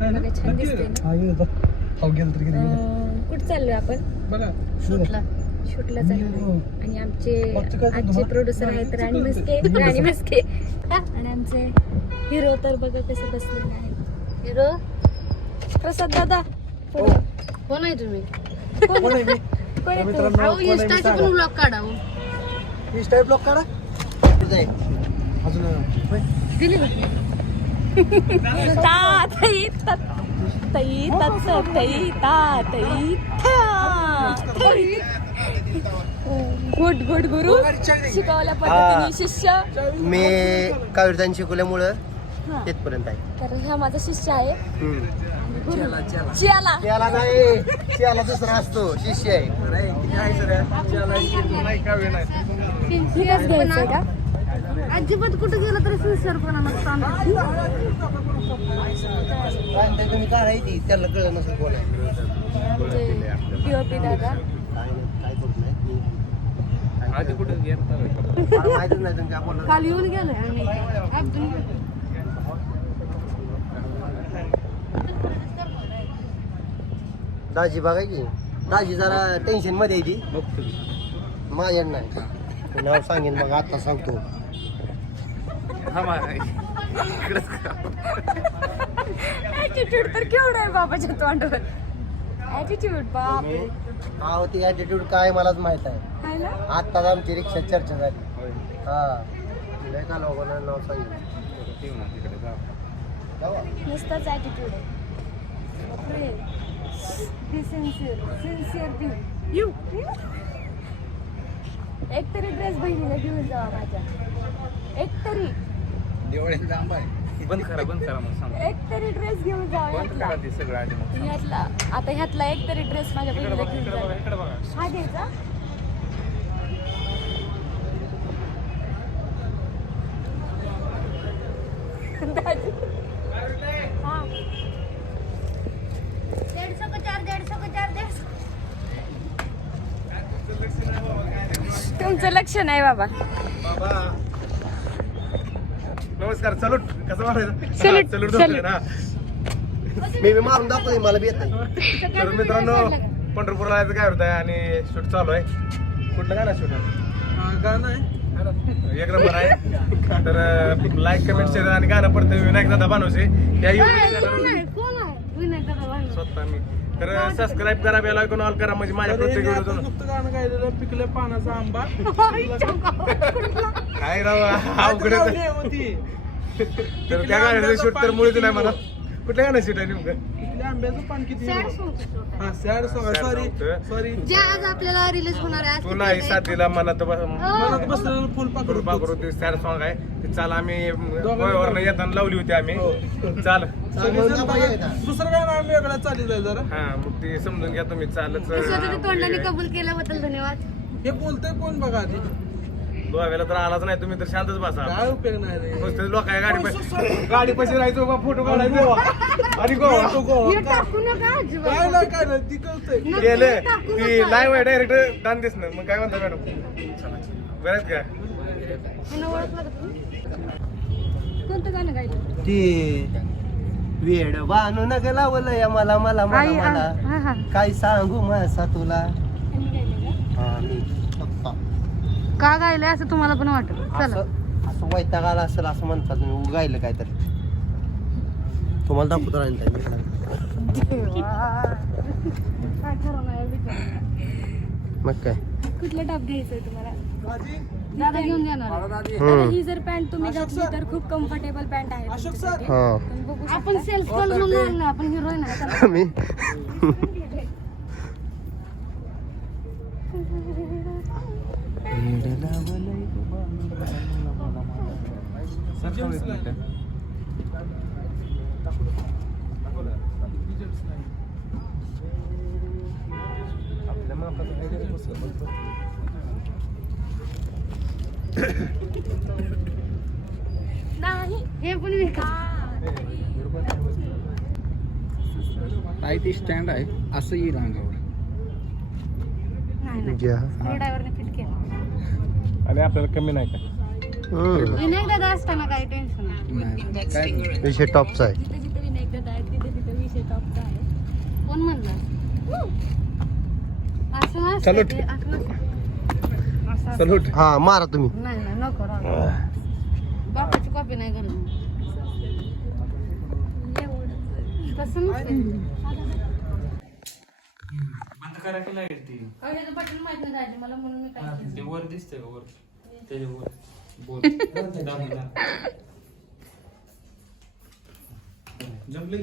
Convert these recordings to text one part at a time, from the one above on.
बघा छान दिसते ना? हा हो अं, कुठं चाललोय आपण? बघा. शूटला. शूटला चाललोय. आणि आमचे आजचे तुम्हाला? प्रोड्युसर आहेत राणी मस्के राणी मस्के आणि आमचे हिरो तर बघा कसे बसलेले आहेत. हिरो? प्रसाद दादा. हो. कोण? आहे तुम्ही? कोण? आहे मी? कोण आहे तू? अहो इंस्टाचे. पण ब्लॉग काढा हो. दिली का ता तई तात तई ता तई. गुड गुड गुरु। शिकवल्या पद्धतीने शिष्य। मी कावीरदान शिकवल्यामुळं हा. तिथपर्यंत आहे. तर हा माझा शिष्य आहे. हम्म. आणि गुरु चियाला त्याला नाही त्याला दुसरा असतो शिष्य आहे. घ्यायचंय का? अजिबात कुठे गेलं तरी सिन्सिअरपणा नसतो. काय ते तुम्ही काढायची त्याला कळलं नसेल कोण आहे पीओपी दादा काय नाही, काय नाही. मला माहितच नाही काल येऊन गेलोय आम्ही अब्दुल दाजी बघा की दाजी जरा टेन्शन मध्ये आहे ती माझ्या नाही नाव सांगेन मग आता सांगतो ऍटिट्यूड तर केवढा आहे बाबाच्या तोंडावर ऍटिट्यूड बाप रे. अहो ती ॲटिट्यूड काय मलाच माहीत आहे आहे ना आत्ताच आमची रिक्षा चर्चा झाली हा लय का लोकांना नाव सांगितलं जावा. नुसताच ऍटिट्यूड आहे बापरे. Sincere. Sincere be. You. एक तरी ड्रेस बहिणीला घेऊन जावा माझ्या एक तरी बंद करा बंद करा मग सांग एक तरी ड्रेस घेऊन जावा बंद करा ते सगळं आधी मग ह्यातला आता ह्यातला एक तरी ड्रेस माझ्या इकडे बहिणीला घेऊन इकडे बघा जावा इकडे बघा. हा घ्यायचा. दाजी. हा. दीडशे को चार दीडशे को चार दीडशे. तुमचं लक्ष नाही बाबा. नमस्कार सलूट. कसं मारायचं? Salute, salute salute. धरलं ना. मी बी मारून दाखवते मला बी येत नाही तर मित्रांनो पंढरपूरला जायचं काय होत आहे आणि शूट चालू आहे. कुठलं काय ना शूट हा, गाणं आहे. एक नंबर आहे. तर लाईक कमेंट शेअर आणि गाणं पडतं विनायक दादा बानवसे या युट्यूब चॅनल कोण आहे? विनायक दादा भांडे. स्वतः मी. तर सबस्क्राईब करा बेल आयकॉन ऑल करा म्हणजे माझ्या तर प्रत्येक व्हिडिओ आता नुकतं गाणं गायलेलं पिकल्या पानाचा आंबा. काय राव अवघड आहे. होती तर त्या गाण्याचं शूट तर मुळीच नाही मला कुठल्या गाणं शूट आहे नेमकं? पिकल्या आंब्याचं पान किती Sad song चं shoot आहे. हा सॅड सॉंग Sad सॉरी होतं. सॉरी जे आज आपल्याला रिलीज होणार आहे आज तू नाही. साथीला मनात बस- मनात बसलेलं ते सॅड सॉन्ग आहे. चाल आम्ही गोव्यावरनं येताना लावली होती आम्ही. चाल. आहे ना. दुसरं गाणं आम्ही वेगळं चालली जाईल जरा. हा मग ते समजून घ्या तुम्ही चालच स्वतःच्या तोंडाने कबूल केल्याबद्दल धन्यवाद. हे बोलतंय कोण बघा आधी? गोव्याला तर आलाच नाही तुम्ही तर शांतच बसा. काय उपयोग नाही रे? नुसतं लोक आहे गाडी पाशी गाडी पाशी राहायचो बा फोटो काढायचो. आणि गोवा. तो गोवा. हे टाकू नका अजिबात. काय नाही काय नाही ती कळतंय. गेले. ती लाईव्ह आहे डायरेक्ट दान दिसणं. मग काय म्हणता मॅडम? बरंच का? ह्यानं ओळखलं का तुम्ही? कोणतं गाणं गायलं? ती वेड बानू मला मला मला आई, आ- मला. हा हा. काय सांगू मासा तुला? त्यांनी गायलं का? मी. स्वतः. का गायलंय असं तुम्हाला पण वाटत? चला. असं असं वैताग आला असेल असं म्हणतात तुम्ही उगायलं काय तर तुम्हाला दाखवतो राहील काय ठरवलं आहे विचार. मग काय? कुठलं टाप घ्यायचंय तुम्हाला? दादा घेऊन देणार आहे. आता हम्म. ही जर पॅन्ट तुम्ही घातली तर खूप कम्फर्टेबल पॅन्ट आहे अशोक सर. हा तुम्ही बघू शकता. आपण सेल्फ कॉल म्हणून ना आपण हिरोईन आहे. मी नाही. हे पण आहे ती स्टँड आहे. असं येईल अंगावर नाही नाही. आणि आपल्याला कमी नाही का. विनायक दादा असताना काही टेन्शन नाही. नाही काय विषय टॉपचा आहे. जिथे जिथे विनायक दादा तिथे तिथे टॉपचा आहे. कोण म्हणलं? असं. असं- सलूट हा मारा तुम्ही. नाही नाही नको राहू बापाची कॉपी नाही करत तसं नसतं. बंद करा की लाइट ती? माहीत नाही राहिली. मला म्हणून मी काय केलं. ते वर दिसतंय का वर? त्याच्यावर बोल. दाबून दाब. जमली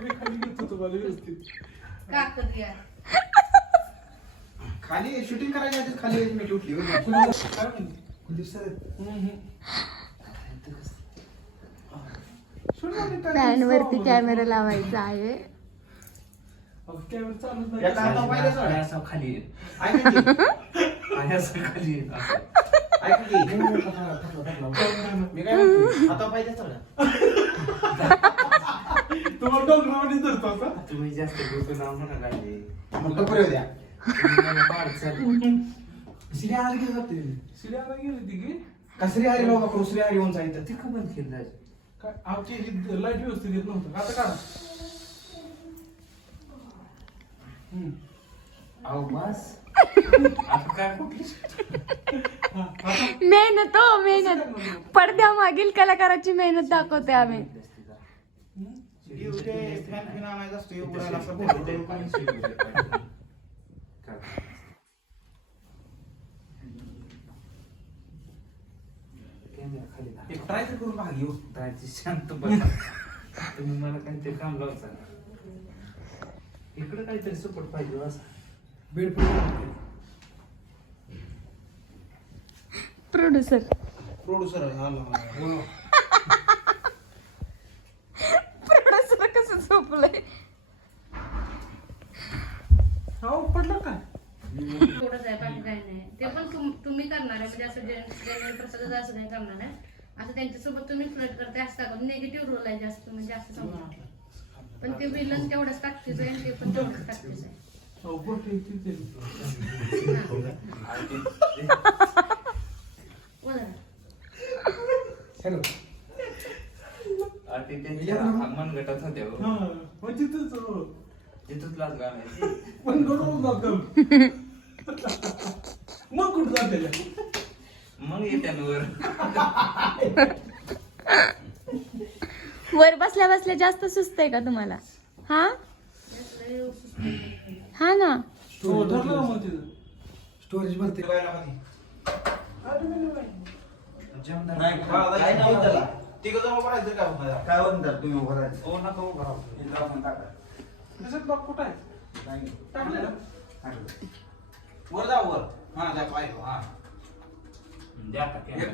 मी खाली घेतो तुम्हाला व्यवस्थित. काकत घ्या. खाली शूटिंग करायची आधी खाली मी उठली काय म्हणते फॅन वरती कॅमेरा लावायचा आहे. कॅमेरा चालूच नाही. खाली ये. ऐका की. आणि असं खाली ये. असं. ऐका की. मी काय म्हणतो? हातावर पाहिजे सोडा. तुम्हाला डोंगरामध्ये धरतो आता तुम्ही जास्त लावू नका खाली. मग टपोरी द्या. तुम्ही मला पाड चालू. श्री हरी किती जाते? शिड्याला गेली ती की का श्री हरी बाबा करू श्री हरी होऊन जायचं ते का बंद केलं जायचं? काय आमची लाइट व्यवस्थित येत नव्हतं आता काढा अहो बस आता मेहनत हो मेहनत. पडद्या मागील कलाकाराची मेहनत दाखवते आम्ही. ट्राय तर करून शांत बसा. तुम्ही मला काहीतरी काम लावचा इकडे काहीतरी सपोर्ट पाहिजे असं बेड प्रोड्युसर प्रोड्युसर प्रोड्युसर कसं झोपलंय? हो पडलं काय थोडंच आहे बाकी काही नाही. ते पण तुम- तुम्ही करणार आहे. म्हणजे असं जनरल प्रसाद असं काही करणार आहे. असं त्यांच्यासोबत तुम्ही फ्लट करते असं टाकून निगेटिव्ह रोल आहे जास्त म्हणजे असं समजा. पण ते विलन तेवढंच टाकतेच आहे आणि ते पण तेवढंच टाकतेच आहे हो ते. हॅलो. त्यांच्या होत्या मग तिथंच हो. लाच घालायची. मग कुठं जाते मग येत्यांवर वर. बसल्या बसल्या जास्त सुस्त आहे का तुम्हाला? हा? हा ना. स्टोरेज भरते. नाही काय नाही त्याला. तिघं जमा करायचं काय होतं काय म्हणतात तुम्ही उभं राहायचं. हो नका उभा राहू. त्याच्यात बघ कुठं आहे? टाकलं ना? वर जा वर. हा जा पाय हा द्या आता कॅमेरा.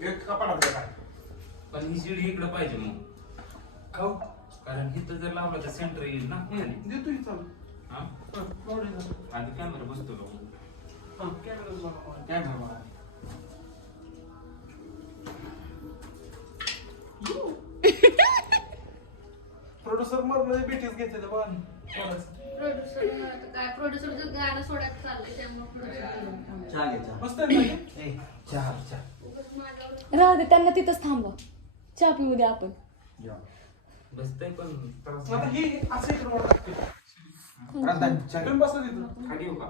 एक एक कपाटात काय? पण ही शिडी इकडे पाहिजे मग. खाऊ कारण इथं जर लावलं तर सेंटर येईल ना. खाली. देतो ही चालू हा? हा. आधी कॅमेरा बसतो का? हा, कॅमेराच बघा. कॅमेरा बघा. प्रोड्युसर मरलं बेटीच घेते ते बघा. प्रोड्युसर काय प्रोड्युसरचं गाणं सोडायचं चाललंय त्यामुळे प्रोड्युसर चहा घे चहा मस्त आहे ना ते? ए, चहा चहा राहू दे त्यांना तिथंच थांबवा चहा पिऊ द्या आपण बसतंय पण त्रास आता नाही. हे असं इकडं वर टाकते. तिथं. खाली येऊ का.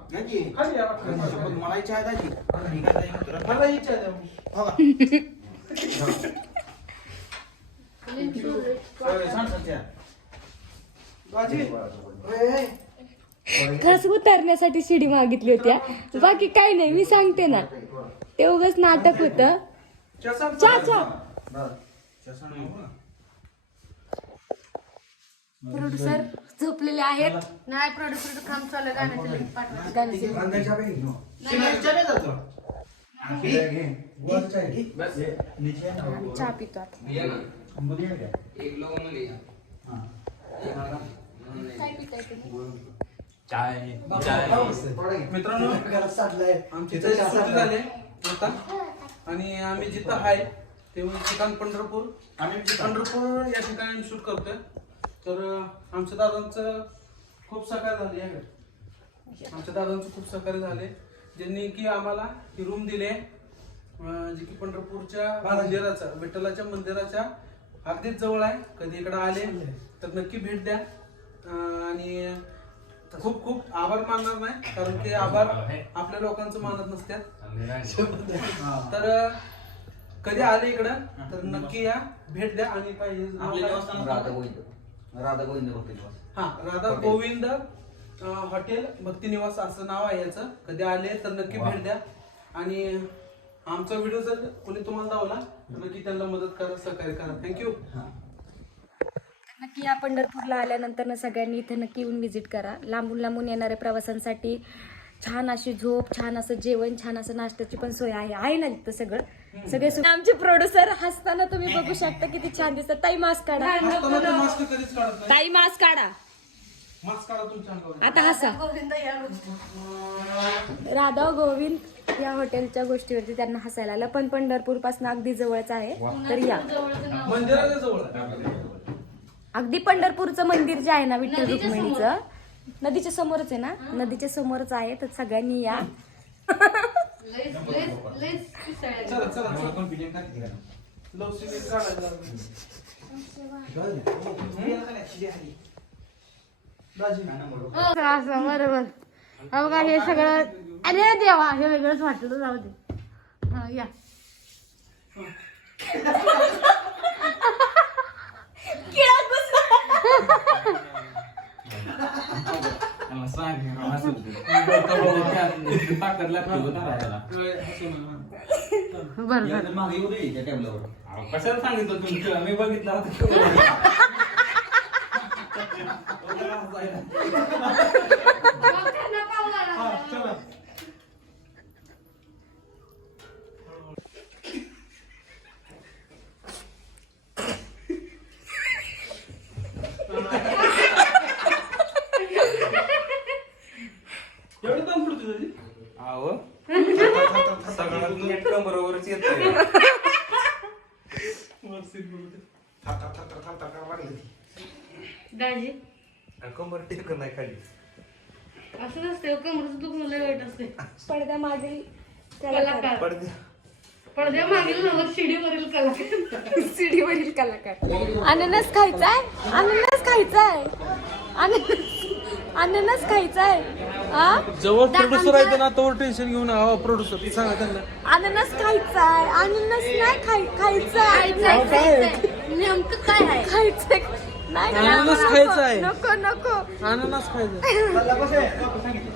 खाली या वाटलं. शपथ, मला ही. मला इच्छा आहे का? सांग, ए, ए. खस उतरण्यासाठी शिडी मागितली होत्या बाकी काही नाही मी सांगते ना ते उगाच नाटक होतं. चा चा ना. प्रोड्युसर झोपलेले आहेत. नाही प्रोड्युसर काम चालू आहे. गाण्याचं link पाठवा. गाण्याचे आम्ही चहा पितो आता. काय पिताय तुम्ही? चाय. चाय. मित्रांनो आमची झाली आता. आणि आम्ही जिथं आहे ते म्हणजे ठिकाण पंढरपूर. आम्ही पंढरपूर या ठिकाणी आम्ही शूट करतोय. तर आमच्या दादांचं खूप सहकार्य झाले या घरी. आमच्या दादांचं खूप सहकार्य झाले. ज्यांनी की आम्हाला ही रूम दिले जे की पंढरपूरच्या मंदिराच्या विठ्ठलाच्या मंदिराच्या अगदीच जवळ आहे. कधी इकडे आले तर नक्की भेट द्या. आणि खूप खूप आभार मानणार नाही कारण ते आभार आपल्या लोकांचं मानत नसतात तर कधी आले इकडं तर नक्की या. भेट द्या आणि हे काय? राधा गोविंद राधा गोविंद भक्ती निवास. हा राधा गोविंद अं, हॉटेल भक्ती निवास असं नाव आहे याचं. कधी आले तर नक्की भेट द्या. आणि आमचा व्हिडिओ जर कोणी तुम्हाला दावला तर नक्की त्यांना मदत करा सहकार्य करा. थँक्यू नक्की या पंढरपूरला आल्यानंतर ना सगळ्यांनी इथे नक्की येऊन व्हिजिट करा. लांबून लांबून येणाऱ्या प्रवासांसाठी छान अशी झोप छान असं जेवण छान असं नाश्त्याची पण सोय आहे. आहे ना तिथं सगळं? सगळे सु- आमचे प्रोड्युसर हसताना तुम्ही बघू शकता किती छान दिसतात. ताई मास्क काढा. हसताना ते मास्क कधीच काढत नाही. ताई मास्क काढा. मास्क काढा तुमच्या अंगावर. आता हसा. राधा गोविंद या हॉटेलच्या गोष्टीवरती त्यांना हसायला आलं. पण पंढरपूरपासून अगदी जवळच आहे. तर या. मंदिराच्या जवळ आहे. अगदी पंढरपूरचं मंदिर जे आहे ना विठ्ठल रुक्मिणीचं नदीच्या समोरच आहे ना? नदीच्या समोरच आहे. तर सगळ्यांनी या. लयच लयच पिसाळ्या. असं असं बरोबर अहो का हे सगळं अरे देवा हे वेगळंच वाटलं जाऊ दे हा, या मला सांग असं ताकद लागते हो धरायला. बरं मागे येऊ दे त्या टेबलावर. अहो, कशाला सांगितलं तुम्ही मी बघितलं होतं. कलाकार. पडद्या. मागील नवर शिडीवरील कलाकार. सीडीवरील कलाकार. अननस खायचाय? अननस खायचाय? अननस अननस खायचाय? हा जवळ प्रोड्युसर आहे ना तोवर टेन्शन घेऊन हवा प्रोड्युसर सांगा त्यांना. अननस खायचाय अननस नाही खाय खायचाय. नेमकं काय आहे? खायचंय. नाही नाही, अननस नको, खायचाय. नको नको. अननस खायचं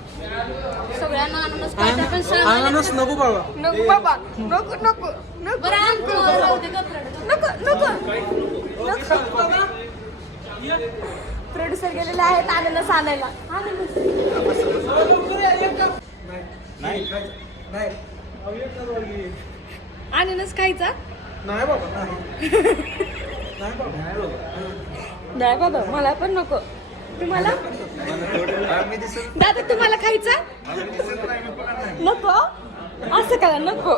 सगळ्यांना अननस खायचा पण सगळ्यांना- अननस नको बाबा. नको बाबा. नको नको. नको. बरं आणतो राहू दे गप्प रडत. नको नको. प्रोड्युसर गेलेले आहेत अननस आणायला. अननस अननस खायचा? नाही बाबा नाही. नाही बाबा. नाही बाबा मला पण नको. तुम्हाला? दादा तुम्हाला खायचा? नको. असं करा नको.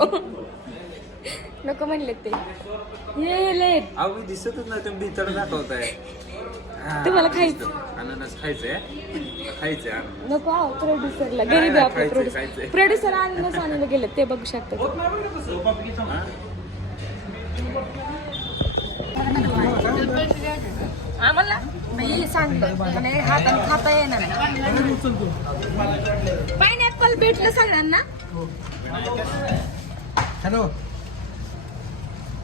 नको म्हणले ते. ये लेट अहो दिसतच नाही तुम्ही भीतर दाखवताय. तुम्हाला खायचं? अननस खायचंय. खायचंय नको आहो प्रोड्युसरला गरीब नाही, आपले प्रोड्युसर. प्रोड्युसर अननस आणायला गेले ते बघू शकता आम्हाला? मी सांगतो आणि हाताने खाता येणार पायनॅपल भेटलं सगळ्यांना? हॅलो.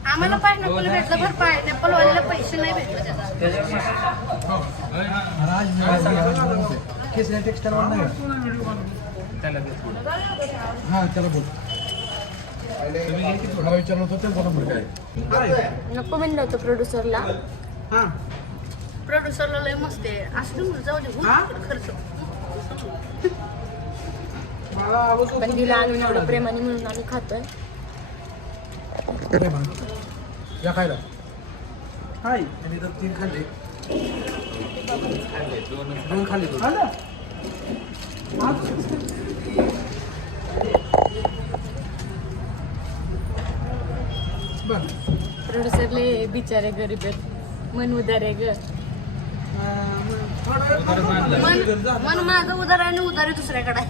आम्हाला पायनॅपल भेटलं बरं पायनॅपल वाल्याला पैसे नाही भेटले त्याचा हा. चला बोल. थोडा विचारलं होतं ते बोला बरं काय. नको म्हणलं होतं प्रोड्युसरला हा. प्रोड्युसरला लय मस्त आहे. असं तुम्ही जाऊ दे हा? खर्च. मला पण तिला आणून एवढं प्रेमाने म्हणून आम्ही खातोय. या खायला. हाय. आणि तर तीन खाल्ले. दोन खाली आलं? प्रोड्युसरले बिचारे गरीब आहेत. मन उदार आहे ग. मन मन माझं उदार आणि उदारी दुसऱ्याकडे.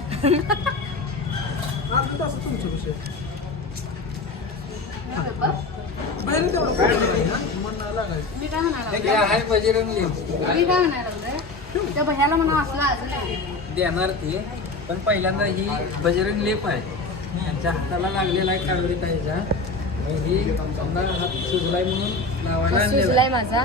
आहे मी काय म्हणाला आहे बजरंगली मी काय म्हणायला लागलोय? त्या भैयाला म्हणा असला आज देणार ते पण पहिल्यांदा ही बजरंग लेप आहे. त्यांच्या हाताला लागलेला आहे काळवरी ताईचा ही समजा हात सुजलाय म्हणून लावायला आणलेला माझा.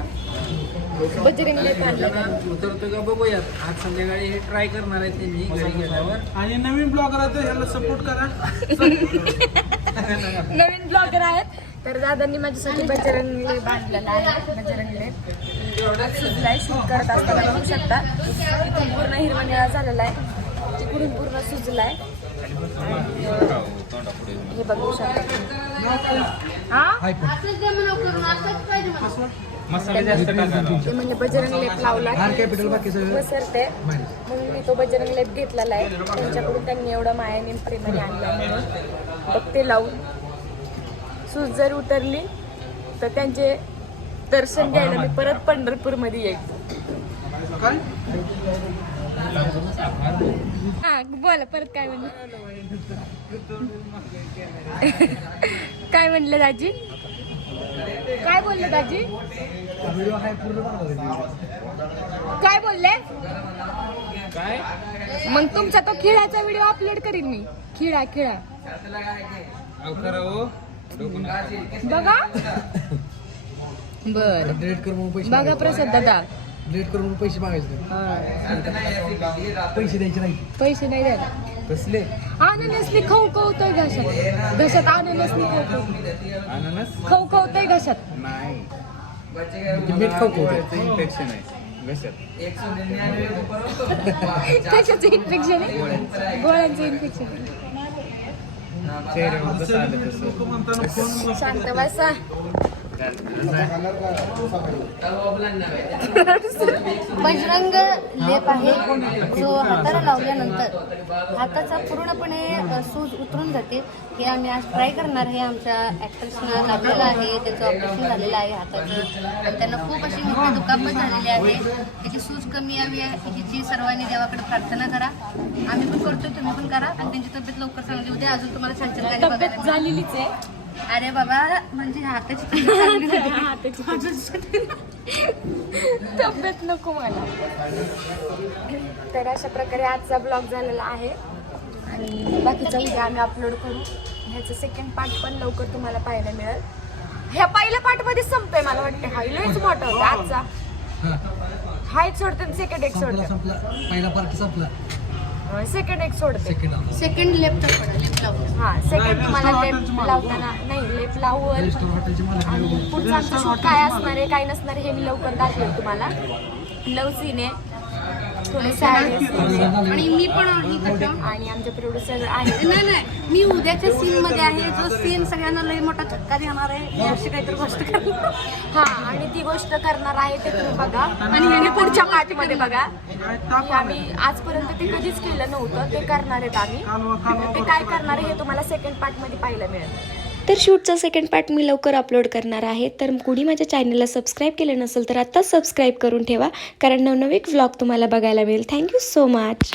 बजरंगले आहे. उतरतो का बघूयात. आज संध्याकाळी हे ट्राय करणार आहे त्यांनी घरी गेल्यावर. आणि नवीन ब्लॉगर आहे तर ह्याला सपोर्ट करा. नवीन ब्लॉगर आहेत. तर दादांनी माझ्यासाठी बजरंगले बांधलेला आहे. बजरंगले सुजलाय. शूट करत असताना बघू शकता. इथून पूर्ण हिरवा निळा झालेला आहे. तिकडून पूर्ण सुजलाय. आणि, हे बघू शकता. हा? मसाले जास्त टाका ते म्हणजे बजरंग लेप लावला पसरते म्हणून मी तो बजरंग लेप घेतलेला आहे. त्यांच्याकडून त्यांनी एवढं मायाने प्रेमाने आणला म्हणून. बघ ते लावून. सूज जर उतरली तर त्यांचे दर्शन घ्यायला मी परत पंढरपूरमध्ये येईल. काय? हा बोला परत काय म्हणलं? काय म्हणलं दाजी? काय बोलले दाजी? काय बोलले? काय मग तुमचा तो खिळाचा व्हिडिओ अपलोड करीन मी. खिळा खिळा. बघा. बर. डिलीट कर म्हणून पैसे बघा प्रसाद दादा. डिलीट कर म्हणून पैसे मागायचे पैसे द्यायचे नाही पैसे नाही द्यायला. कसले? अननसनी खव खवतोय घशात. घशात अननसनी खव खव अननस? खव खवतोय घशात. नाही. मीठ खाऊ खाऊ इन्फेक्शन आहे. घशात. कशाचं इन्फेक्शन आहे? गोळ्यांचं इन्फेक्शन फोन शांत बसा. बजरंग लेप आहे जो हाताला लावल्यानंतर हाताचा पूर्णपणे सूज उतरून जाते. हे आम्ही आज ट्राय करणार आहे. आमच्या ॲक्टर्सना लागलेलं आहे. त्याचं ऑपरेशन झालेलं आहे हाताचं. आणि त्यांना खूप अशी मोठी दुखापत झालेली आहे. त्याची सूज कमी यावी हिची सर्वांनी देवाकडे प्रार्थना करा. आम्ही पण करतोय तुम्ही पण करा. आणि त्यांची तब्येत लवकर चांगली उद्या अजून तुम्हाला छान छान झालेलीच आहे. अरे बाबा म्हणजे हाताची तब्येत नको मला. तर अशा प्रकारे आजचा ब्लॉग झालेला आहे. आणि बाकीचा उद्या आम्ही अपलोड करू. ह्याचं सेकंड पार्ट पण लवकर तुम्हाला पाहायला मिळेल. ह्या पहिल्या पार्टमध्ये संपतंय मला वाटतं. हा लयच मोठा होता आजचा. हा एक सोडते सेकंड एक सोडते. पहिला पार्ट संपला. सेकंड एक सोडते. सेकंड लेफ्ट लेफ्ट लावून. हा सेकंड तुम्हाला मागणी. लावताना नाही लेप लावून. पुढचं आमचं शूट काय असणार आहे काय नसणार आहे हे मी लवकर दाखवेल तुम्हाला. लव सीन आहे आणि मी पण ही करते आणि आमचे प्रोड्युसर आहेत. नाही नाही मी उद्याच्या सीन मध्ये आहे. जो सीन सगळ्यांना लई मोठा धक्का देणार आहे अशी काहीतरी गोष्ट करणार. हा आणि ती गोष्ट करणार आहे ते तुम्ही बघा. आणि हे पुढच्या पार्टमध्ये बघा आम्ही आजपर्यंत ते कधीच केलं नव्हतं. ते करणार आहेत आम्ही. ते काय करणार आहे हे तुम्हाला सेकंड पार्टमध्ये पाहायला मिळेल. तर शूटचा सेकंड पार्ट मी लवकर अपलोड करणार आहे. तर कुणी माझ्या चॅनलला सबस्क्राईब केलं नसेल तर आत्ताच सबस्क्राईब करून ठेवा. कारण नवनवीन व्लॉग तुम्हाला बघायला मिळेल. Thank you so much